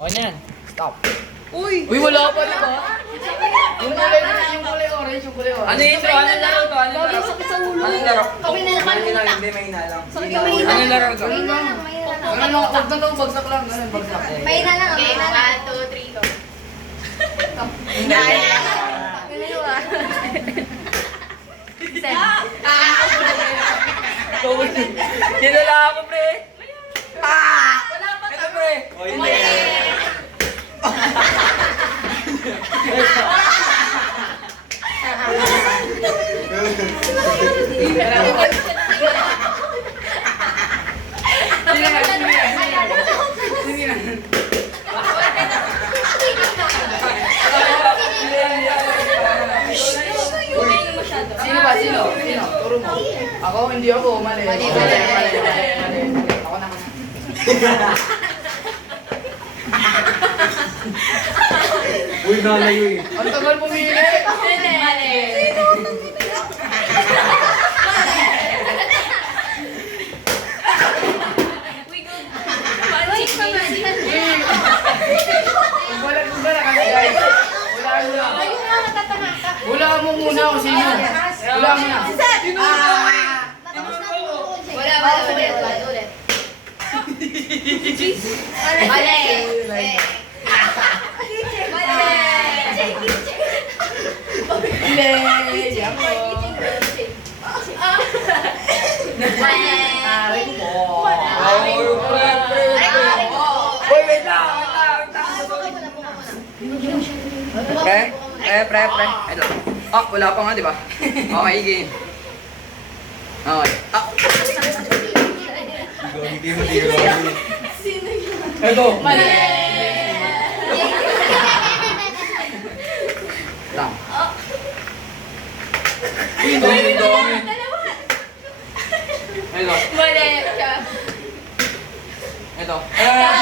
O yan. Stop. Uy! Uy, wala pa di ba? Yung kulay orange, yung kulay orange. Ano yun to? Anong laro to? Anong laro? Sakit sa ulo. Anong laro? Kami na naman Mahina lang, muna. hindi mahina lang. Sakit ka, mahina Anong laro to? Mahina lang, mahina lang. Ano, wag na lang, bagsak lang. Ganun, bagsak. Mahina lang, Okay, mahina lang. 1, 2, 3, go. Hindi. Kinala ako, pre. Wala pa Ito, pre. O, hindi. Huwag masyado. Sino ba? Sino? Sino? Turo mo. Ako? Hindi ako. Mali. Mali. Ako naman. Uy, nalayo eh. Ang tagal pumili. Mali. Uy, good. Uy, naman. Wala kasi guys. Wala. Ayun nga, natatanga ka. Wala mo muna kung sino. Wala mo na. Tapos na po. Wala, ulit. Mali. Mali. Hindi. Ako. Aray mo. Oh, pre, pre, pre. Uy, wait lang. Pre, pre. Ito. Ah, wala pa nga, di ba? Okay, game. Okay. Ah. Ito. Mali. Lang. Uy, dami. Ito. Mali ka. Ito. Okay lang.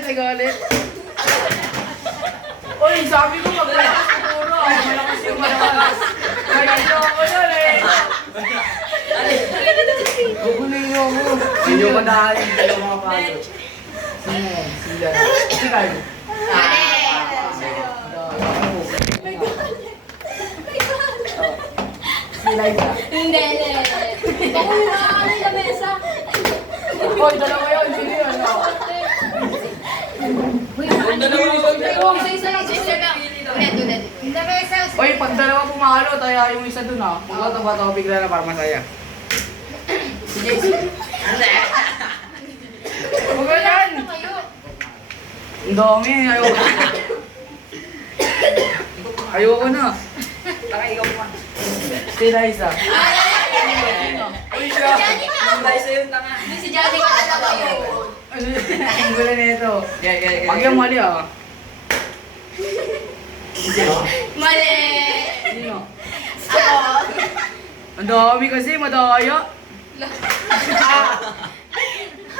May galit. Uy, sabi ko maglakas siguro. Malakas yung malakas. Kaya ako yun eh. Gugunin niyo ako. Sino ba dahil? Dalawa mga palo. Sino? Sila. Sila. Sila isa. Hindi. Ako yung nakakali na mesa. Hoy, dalawa yun. Sino yun? Isa lang. Ulit. Hoy, pag dalawa pumalo, tayo yung isa dun ah. Magbato-bato bigla na para masaya. Si JC. Huwag ka yan! Ang dami, ayoko. Ayoko na. Ikaw pa. Sila isa. Uy, siya. Dahil sa'yo, tanga. Si Johnny ka talaga yun. Ang gulo nito. Yeah. Pag yung mali ah. Mali. Sino? Ako. Ang dami kasi, madaya.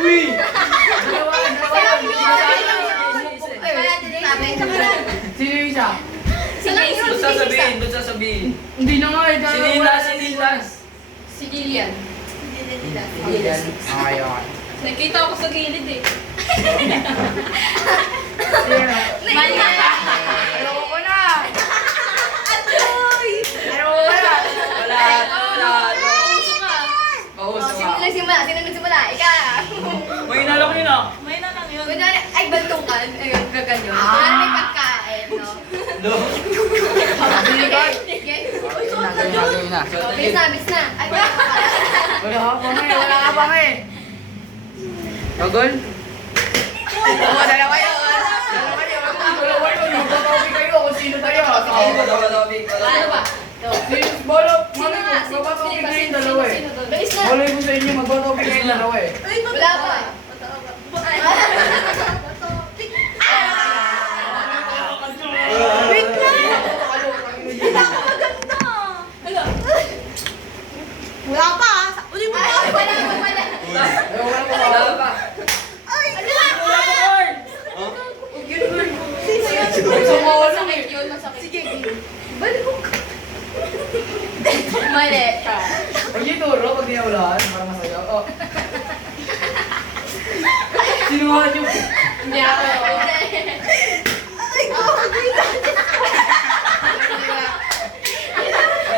Uy! Dalawa yun. Sino yung isa? Doon sasabihin. Hindi na nga eh. dalawa. Sinilas. Si Jillian. Ayan. Ayan. Nakita ako sa gilid eh. Sino? Mali. Ayoko ko na! Ayoko ko na! Wala. Puso ka. Pauso Sino ka. nagsimula? Sino nagsimula? Ikaw. May nalak yun ah. May na lang yun. Kunwari, ay, bantukan. Ayun, gaganyo. Kunwari may pagkain, no? Sige, guys. Sige. Gawin na. Bilis na. Ay, wala ka pala. Wala ka pa nga eh. Tagol? Oo, dalawa yun. Dalawa yun. Magtatabi kayo kung sino tayo. Ano ba? Bolo, mami ko, magtatabi kayo yung dalawa eh. Bilis na. Bolo ko sa inyo, magtatabi kayo yung dalawa eh. Wala pa. Wait lang. Wala pa. Uli mo pa. Wala. Wala pa. Isang mawala eh. Masakit yun. Sige. Balik ko. Mali. Pag yung turo, pag dinaulaan, para masaya. Oh. Sinuhan yung... Hindi ako.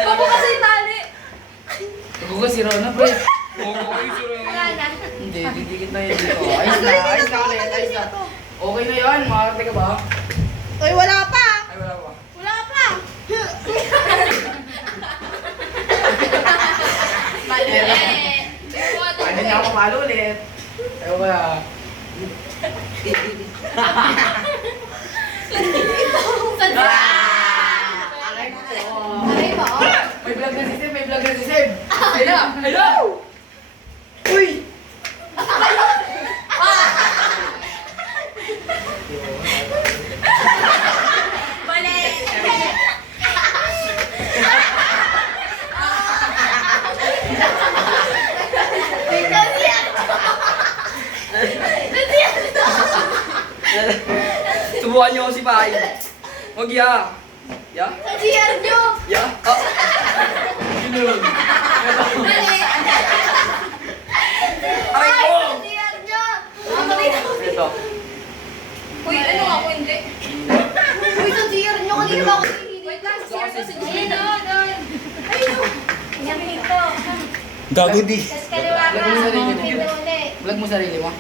Pabukas yung tali. Ako ka si Rona, pre. Wala na. Hindi, didikit na yun dito. Ayos na ulit, ayos na. Okay na yan, makakarte ka ba? Uy, wala pa. Ay, wala pa. Wala pa. Mali. Pwede niya ako mamalo ulit. Ayaw ko na. Alay mo to. Aray mo. May vlog na si Seb, may vlog na si Seb. Hello! Hello! Uy! Mali. Subukan niyo ako si Pai. Huwag ya. Ya? Sa GR nyo. Ya? Oh. Yun. Mali. Aray ko! Sa GR nyo. Makakita ko. Ito. Uy, ano ako hindi? Uy, sa GR nyo. Kanina ba ako hinihingi? Wait lang, GR ko sa GR. Doon. Ayun o. Tingnan ko. Gago di. Tapos kaliwa ka. Vlog mo sarili mo. Dito ulit. Vlog mo sarili mo.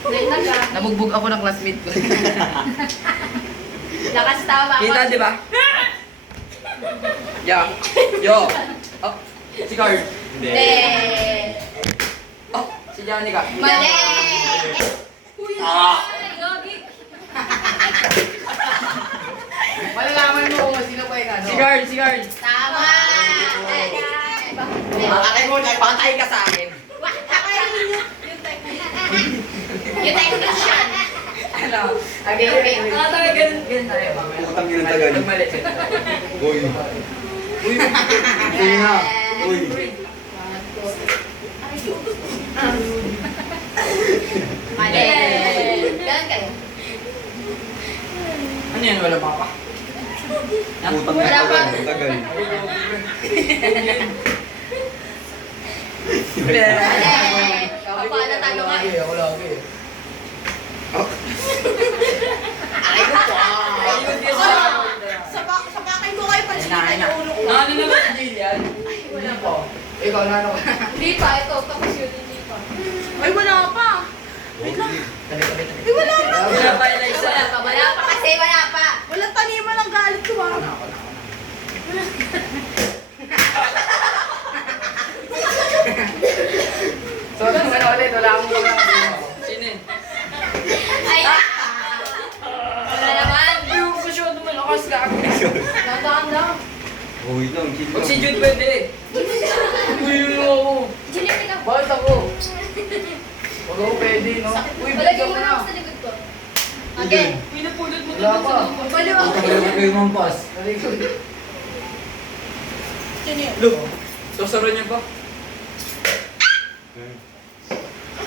Wait lang ka. Nabugbog ako ng classmate ko. Lakas tama ako. Kita, di ba? Ya. Yo. Oh. Si Card. Hindi. Oh. Si Janica. Mali. Uy, ay, gagi. Malalaman mo kung sino pa yung ano. Si Card, si Card. Tama. Aray mo, nagpatay ka sa akin. Yung technician. Ano? Okay, okay. Talaga ganun tayo. Utang yun ang tagal. Mali. Uy. Uy. Sige na. Uy. Mali. Ganun kayo. Ano yan? Wala pa pa? Utang Wala yun pa. ang tagal. Mali. Paano talo nga? Lagi, ako lagi. Aray ko po. Sa bakay mo kayo pansin na. yung ulo ko. Ano naman si Jillian? Wala pa. Ikaw na ano ka. Hindi pa, ito. Tapos yun, hindi pa. Ay, wala pa. Tabi, tabi, tabi. Ay, wala pa. Wala pa, Eliza. Wala pa kasi, wala pa. Walang taniman ng galit ko ah. Ako na. So, ano ulit? Wala akong mga Sino yun? Ay! Wala naman. Ayoko ko siya naman. Lakas ka ako. Tandaan lang. Uy lang, chill Pag si lang. Jude pwede eh. Uy, ako. Jilipin ako. Bakit ako? Huwag ako pwede, no? Uy, Palagay bigyan mo mo na na. ako sa likod ko. Again. Pinapulot mo Wala pa. Baliw ako. kayo mampas. Dali ko. Sino yun? Look. Susuro niyo pa.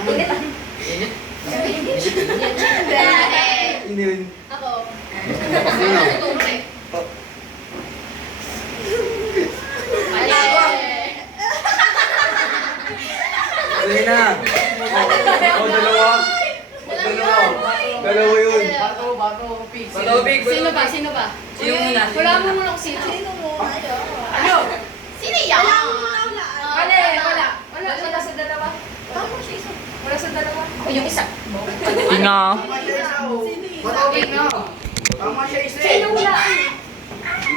Init ah. Init. Dahil. Hindi yun. Ako. Sino? Tuturo eh. Oh. Mali. Sige na. Oh, dalawa. Dalawa. Dalawa yun. Bato, bato, pig. Matubig. Sino ba? Sino ba? Sino muna? Wala mo muna kung sino. Sino mo? Ano? Sino yan? Mali, wala. Wala sa dalawa. Wala sa dalawa. Ako yung isa. Ina. Tama siya isa, oh. Matubig na. Tama siya isa, eh. Sino wala?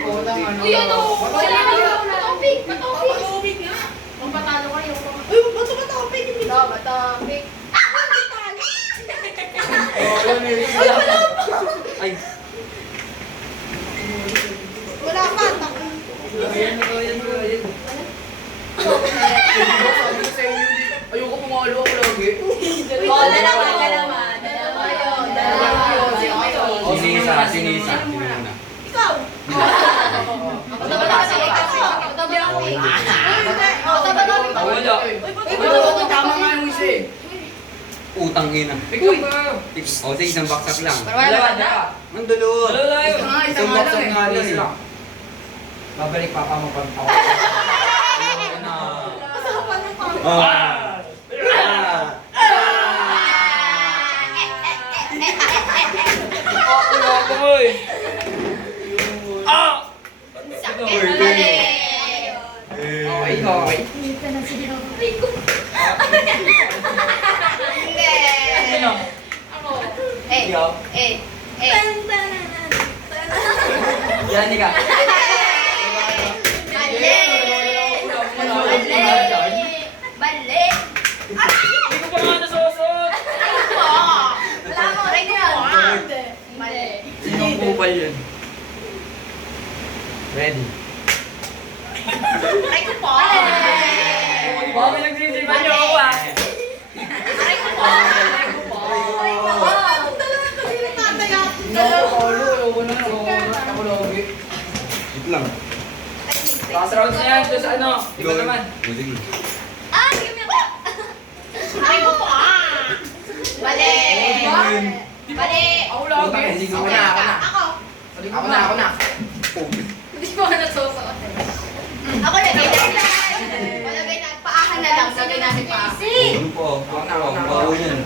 Oo, tama, no? Uy, ano? Wala Wala. na. Matopik. Matopik. Matubig nga. Kung patalo kayo. Uy, bato ba topic? Hindi Ito, matopik. Oo, yun, yun. Ay. Wala pa. Ayan ko, ayan ko, ayan. Sabi ko sa'yo, ayoko pumalo ako lagi. Oo, dalawa. Dalawa yun. Dalawa yun. Sino yun? Sinisa, sinisa. Sino muna? Ikaw. Mataba na kasi ako. Mataba na ako eh. Mataba na ako. Wala. Wala, tama nga yung isa, eh. Utang ina. Ikaw ba? O, sige, isang baksak lang. Dalawa, dalawa. Ang dalawa. Wala tayo. Isa nga, isa Isang nga baksak lang, nga eh. lang eh. Babalik papa mo pag ako. Ah! Wala pa ko eh. Mali. Okay, okay. Hindi. Ako. Ikaw? Yan, ikaw. Mali. Hindi ko pa nga nasusot. Wala mo, right mo. Mali. Sinong kupal yun? Ready? Aray ko po. Baka nagsisipan niyo ako ah. Aray ko po. Aray ko po. Ako logi. Wait lang. Last round na yan, doon sa ano? Iba Go. naman. Sige. Ah, give me ako. Aray ko po. Mali. Mali. Ako lagi. Ako na. Ako. Ako na. Hindi mo ka nagsusuot. Ako lagay natin. Palagay na, paahan na lang. Lagay natin paahan. Ano po? Bago yan.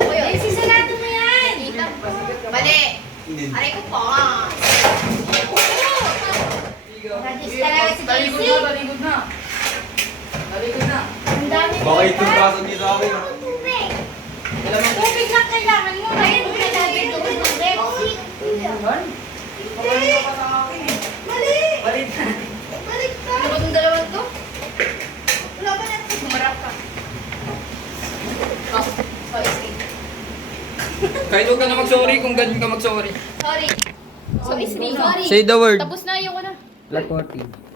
Ay, sisalado mo yan. Mali. Hindi. Aray ko po. Talikod na. Talikod na. Ang dami ko. Baka itong kaso dito ako yun. Tubig lang kailangan mo. Ayun, kailangan ko. Yan. Pagano ka sa akin eh. Mali! Balit na. Balik ka! Ano ba itong dalawang to? Wala ba na? Humarap ka. Oh, escape. Kahit huwag ka na mag-sorry kung ganyan ka mag-sorry. Sorry. So, is me. Sorry. Say the word. Tapos na, ayoko na. Like 40.